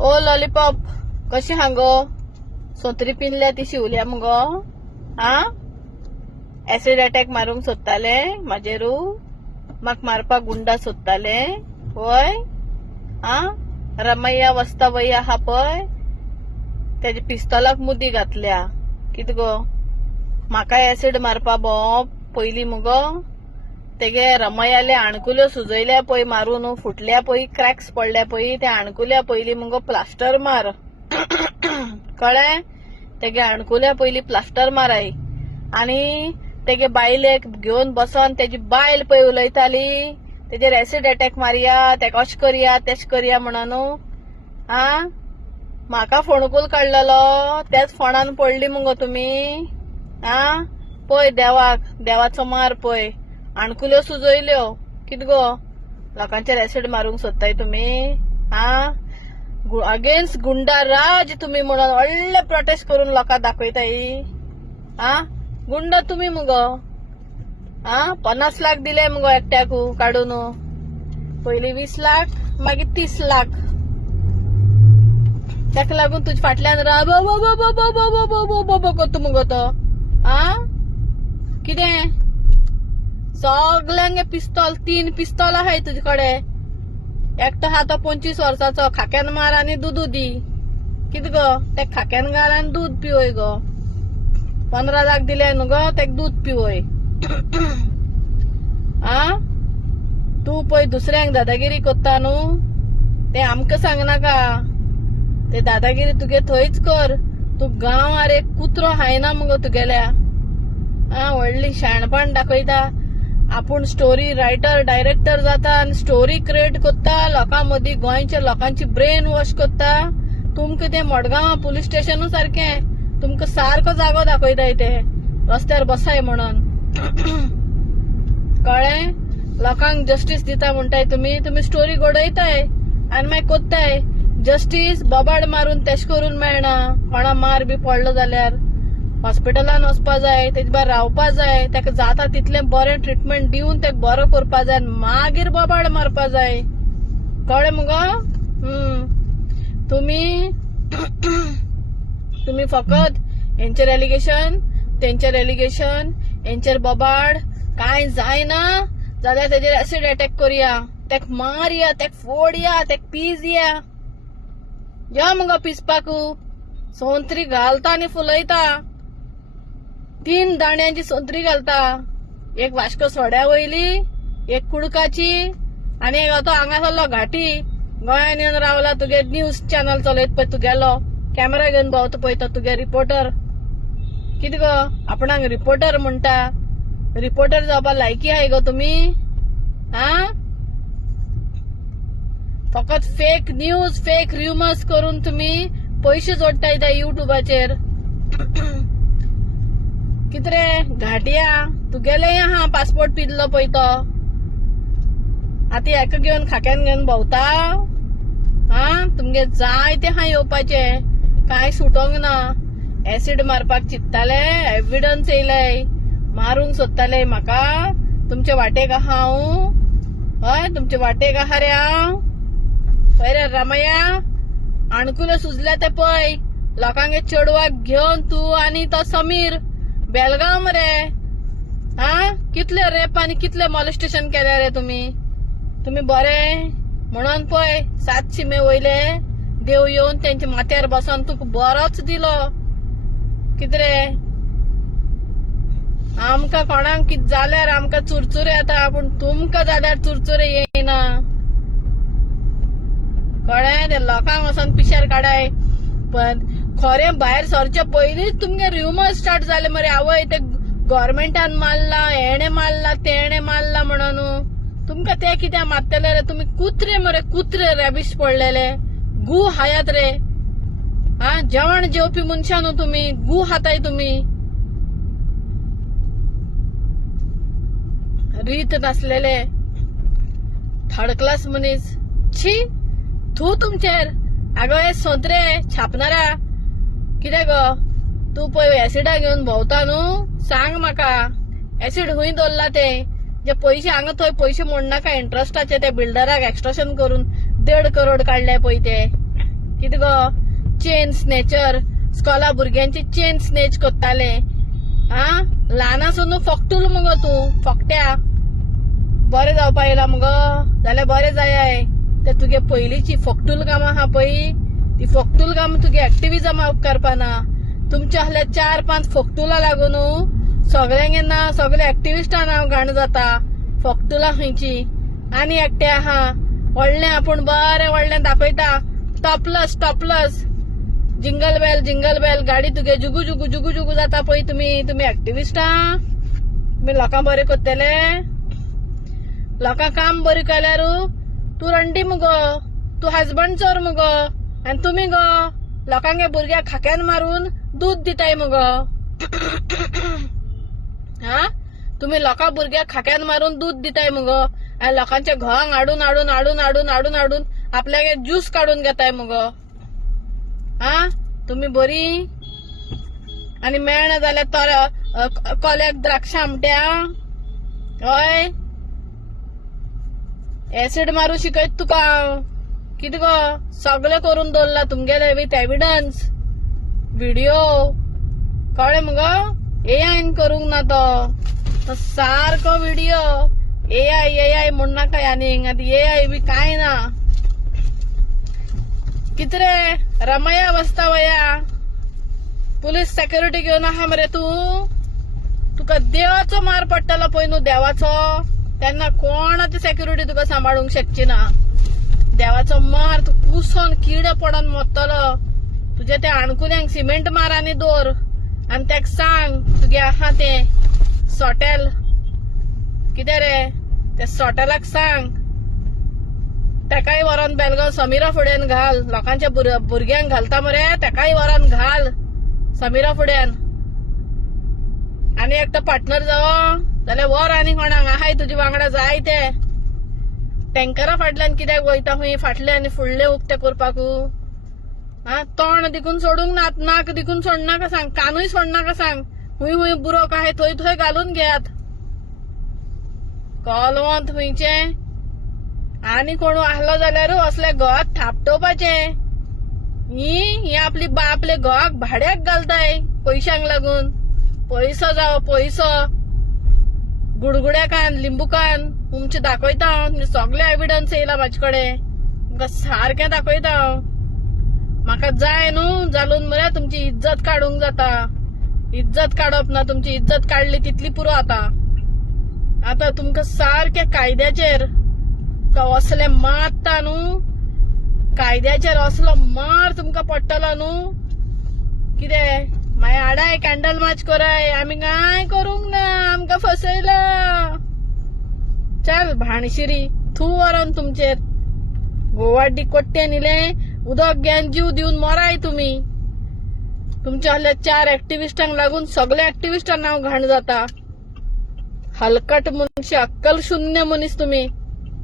ओ lollipop कशी हांग सोत्री पिनल्या ती शिवल्या मुगो हा ऍसिड अटॅक मारूंक सोदताले म्हाजेरू म्हाका मारपाक गुंडा सोदताले होय हा रमैया वस्तावय्या आहा पय त्याच्या पिस्तॉलाक मुदी घातल्या कित गो म्हाका ऍसिड मारपा पयली मुगो तेगे रमयाले आणकुल्यो सुजयल्या पय मारून फुटल्या पय क्रॅक्स पडल्या पय त्या आणकुल्या पयली मुगो प्लास्टर मार कळ्ळें तेगे आणकुल्या पयली प्लास्टर माराय आणि तेगे बायलेक घेवन बसन तेजी बायल पय उलयताली तेजेर ऍसिड अटॅक मारया तेका अश करया तेश करया म्हणून हा म्हाका फोणकूल काडलेलो त्याच फोणान पडली मुगो तुमी हा पय देवाचो मार पय आणकुल्यो सुजयल्यो कित गो लोकांचेर ऍसिड मारूंक सोदताय तुमी हा अगेन्स्ट गुंडा राज तुमी म्हणून व्हडले प्रोटेस्ट करून लोकांक दाखयताय हा गुंड तुमी मुगो हा 50 लाख दिले मुगो एकट्याकू काडून पयली 20 लाख मागीर 30 लाख ताका लागून तुझ्या फाटल्यान करता मुगो तो हा कितें सगळ्यांगे पिस्तॉल 3 पिस्तॉल आहाय तुजे कडे एकटो हा तो 25 वर्साचो खाक्यान मार आणि दूध दी कित गो ते खाक्यान घाल आणि दूध पिवय गो 15 लाख दिले न्हू गो ते दूध पिवय आ तू पय दुसऱ्यांक दादागिरी करता न्हू ते आमकां सांगनाका ते दादागिरी तुगे थंयच कर तू गांवार एक कुत्रो हायना मुगो तुगेल्या व्हडली शाणपण दाखयता आपूण स्टोरी रायटर डायरेक्टर जाता आणि स्टोरी क्रिएट करता लोकां मदीं गोंयच्या लोकांची ब्रेन वॉश करता तुमकां ते मडगांव पुलीस स्टेशनू सारखें तुमकां सारको जागो दाखयताय ते रस्त्यार बसाय म्हणून कळ्ळें लोकांक जस्टीस दिता म्हणटाय तुम्ही स्टोरी घडयताय आनी मागीर कोत्ताय जस्टीस बोबाड मारून तेश करून मेळना कोणा मार बी पडलो जाल्यार हॉस्पिटलान वचपा जाय तेजे भायर रावपा जाय ताका जाता तितलें बरें ट्रिटमेंट दिवन तेका बरो करपा जाय मागीर बोबाड मारपा जाय कळ्ळें मुगो तुम्ही फकत हेंचेर एलिगेशन तेंचेर एलिगेशन हेंचेर बोबाड कांय जायना जाल्यार तेजेर ऍसिड अटॅक करया तेका मारया तेका फोडया तेका पिजया या मुगो पिसपाकू सोंत्री घालता आनी फुलयता 3 दाण्यांची सोंत्री घालता एक वाश्को सोड्या वयली एक कुडकाची आणि एक तो हांगासरलो घाटी गोंयान येवन रावला तुगे न्यूज चॅनल चलयत पय तुगेलो कॅमेरा घेवन भोंवता पय तो तुगे रिपोर्टर कितें गो आपणाक रिपोर्टर म्हणटा रिपोर्टर जावपा लायकी आहाय गो तुमी हा फकत फेक न्यूज फेक र्युमर्स करून तुम्ही पैसे जोडताय त्या युट्यूबाचेर कित रे घाटिया तुगेले हा पासपोर्ट पिल्लो पय तो आता हेका घेवन खाक्यान घेवन भोंवता हा तुमगे जाय ते हा येवपाचे काय सुटोंक ना ऍसिड मारपाक चित्ताले एविडन्स येयले मारूंक सोदताले म्हाका तुमचे वाटेक आहा हांव हय तुमचे वाटेक आहा रे हांव पय रे रमया आणकुल्यो सुजल्या ते पय लोकांगे चेडवाक घेवन तू आणि तो समीर बेलगांव मरे हा कितले रेप आनी कितले मॉलेस्टेशन केले रे तुम्ही बरे म्हणून पय 7 शिमे वयले देव येवन तेंच्या माथ्यार बसून तुका बरोच दिलो कित रे आमकां कोणाक कित जाल्यार आमकां चुरचुरे येता पूण तुमकां जाल्यार चुरचुरे येयना कळ्ळें ते लोकांक वचोन पिशेर काडाय पण खरें भायर सरचे पयलींच तुमगे र्युमर स्टार्ट जाले मरे आवय ते गव्हर्मेंटान मारला हेणे मारला तेणे मारला म्हणून तुमकां ते कित्याक मारतले रे तुमी कुत्रे मरे कुत्रे रॅबिश पडलेले गू हायात रे हा जेवण जेवपी मनशां तुमी गू हाताय तुमी रीत नासलेले थर्ड क्लास मनीस छी तू तुमचेर आगो हे सोत्रे छापणारा कितें गो तू पय ऍसिडा घेवन भोंवता न्हू सांग म्हाका ऍसिड हुंय दवरला ते जे पैसे हांगा थंय पैसे मोडनाका इंट्रस्टाचे ते बिल्डराक एक्स्ट्रॉशन करून 1.5 करोड काढले पय ते कितें गो चेन स्नेचर स्कॉला भुरग्यांची चेन स्नेच कोत्ताले ल्हान आसून फकटूल मुगो तूं फकट्या बरें जावपा येयला मुगो जाल्यार बरें जाय ते तुगे पयलींची फकटूल कामां आहा पळय ती फकटूल कामां तुगे एक्टिविजम करपाना तुमचे आहले 4-5 फकटुला लागून सगळ्यांगे नांव सगळे एक्टिविस्टां नांव घाण जाता फकटुला खंयची आनी एकटे आहा व्हडलें आपूण बरें व्हडलें दाखयता टॉपलस जिंगल बेल गाडी तुगे जुगू जुगू जुगू जुगू जाता पळय तुम्ही एक्टिविस्टां तुम्ही लोकां बरें कोत्तेले लोकां काम बरें केल्यार तूं रंडी मुगो तूं हजबंड चोर मुगो आनी तुमी गो लोकांगे भुरग्याक खाक्यान मारून दूध दिताय मुगो तुम्ही लोकां भुरग्याक खाक्यान मारून दूध दिताय मुगो आनी लोकांच्या घोवांक हाडून आपल्यागे ज्यूस काढून घेताय मुगो तुम्ही बरी आनी मेळना जाल्यार कोल्याक द्राक्षां आमट्या हय एसिड मारू शिकयत तुका कितें गो सगळे करून दवरला तुमगेले विथ एविडन्स व्हिडिओ कळ्ळें मुगो एआयन करूंक ना तो सारको व्हिडिओ एआय म्हण नाका आनीक आतां एआय बी कांय ना कितें रे रमया बसता वया पुलीस सेक्युरिटी घेवन आहा मरे तुका देवाचो मार पडटलो पळय न्हू देवाचो तेन्ना कोण ती सेक्युरिटी तुका सांबाळूंक शकची ना देवाचो मार तू कुसोन किडे पडोन मोडटलो तुझ्या त्या आणकुल्यांक सिमेंट मार आनी दवर आनी तेका सांग तुगे आहा ते सॉटेल कितें रे ते सॉटेलाक सांग तेकाय व्हरोन बेलगांव समिरा फुड्यान घाल लोकांच्या भुरग्यांक घालता मरे तेकाय व्हरोन घाल समिरा फुड्यान आनी एकटो पार्टनर जावो जाल्यार वर आनी कोणाक आहाय तुजे वांगडा जाय ते टँकरा फाटल्यान कित्याक वयता हुंय फाटले आनी फुडले उक्ते करपाक तोंड दिकून सोडूंक ना नाक दिकून सोडनाका सांग कानूय सोडनाका सांग हुंय बुरोक आहाय थंय घालून घेयात कोलवंत हुंयचे आनी कोण आहलो जाल्यार असले घोवाक थापटोवपाचे ही आपली आपले घोवाक भाड्याक घालताय पयशांक लागून पयसो जावो पयसो गुडगुड्याकान लिंबूकान तुमचे दाखयता हांव सगळे एविडन्स येयला म्हाजे कडेन तुमकां सारकें दाखयता हांव म्हाका जाय न्हू जालून मरे तुमची इज्जत काडूंक जाता इज्जत काडप ना तुमची इज्जत काडली तितली पुरो आता तुमकां सारकें कायद्याचेर असले मारता न्हू कायद्याचेर असलो मार तुमकां पडटलो न्हू कितें मागीर हाडाय कॅन्डल मार्च कराय आमी कांय करूंक ना आमकां फसयला चल भाणशिरी थू व्हरोन तुमचेर गोवाडी कोट्टे निले उदक घेवन जीव दिवन मराय तुमी तुमचे आहले 4 एक्टिविस्टांक लागून सगळे एक्टिविस्टां नांव घाण जाता हलकट मनशी अक्कल शून्य मनीस तुमी